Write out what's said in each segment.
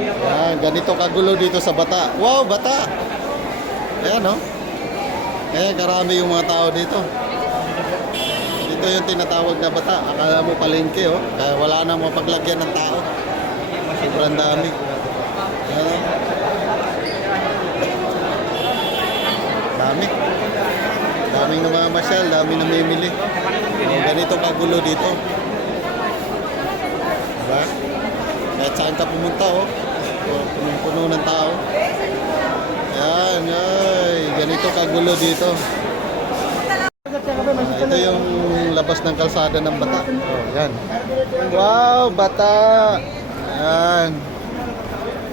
Yan, ganito kagulo dito sa Bata. Wow, Bata! Ayan, no? Karami yung mga tao dito. Ito yung tinatawag na Bata. Akala mo palengke, oh. Kaya wala nang mapaglagyan ng tao. Sobrang dami. Ano? Dami. Daming namamasyal, daming namimili. Ganito kagulo dito. Diba? Kahit saan ka pumunta, oh. Punong-puno ng tao. Yan, ay. Ganito kagulo dito. Ito yung labas ng kalsada ng Bata. Oh, yan. Wow, Bata! Yan.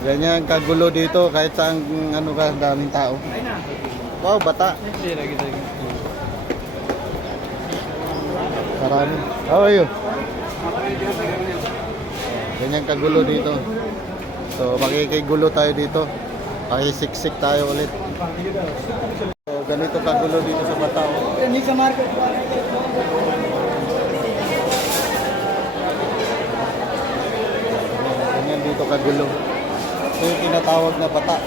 Ganyan kagulo dito kahit saan ano ka, daming tao. Wow, Bata. Marami. How are you? Ganyan kagulo dito. So, makikigulo tayo dito. Makisiksik tayo ulit. So, ganito kagulo dito sa Bata. Ganyan dito kagulo. Ito yung tinatawag na Bata.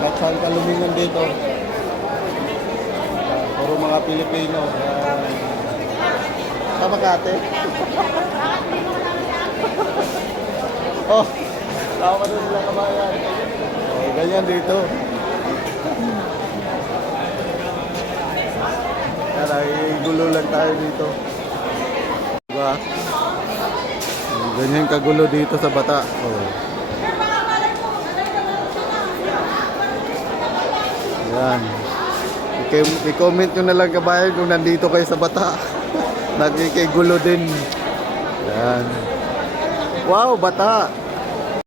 Kahit saan ka lumingon dito. Puro mga Pilipino. Sa Makati. Oh, tama na sila kabayan. Oh, ganyan dito. Gulo lang tayo dito. Diba? Ganyan kagulo dito sa Bata. Oh. Yan. I-comment nyo na lang kabayan kung nandito kayo sa Bata. Nagkikigulo din. Yan. Wow, Bata!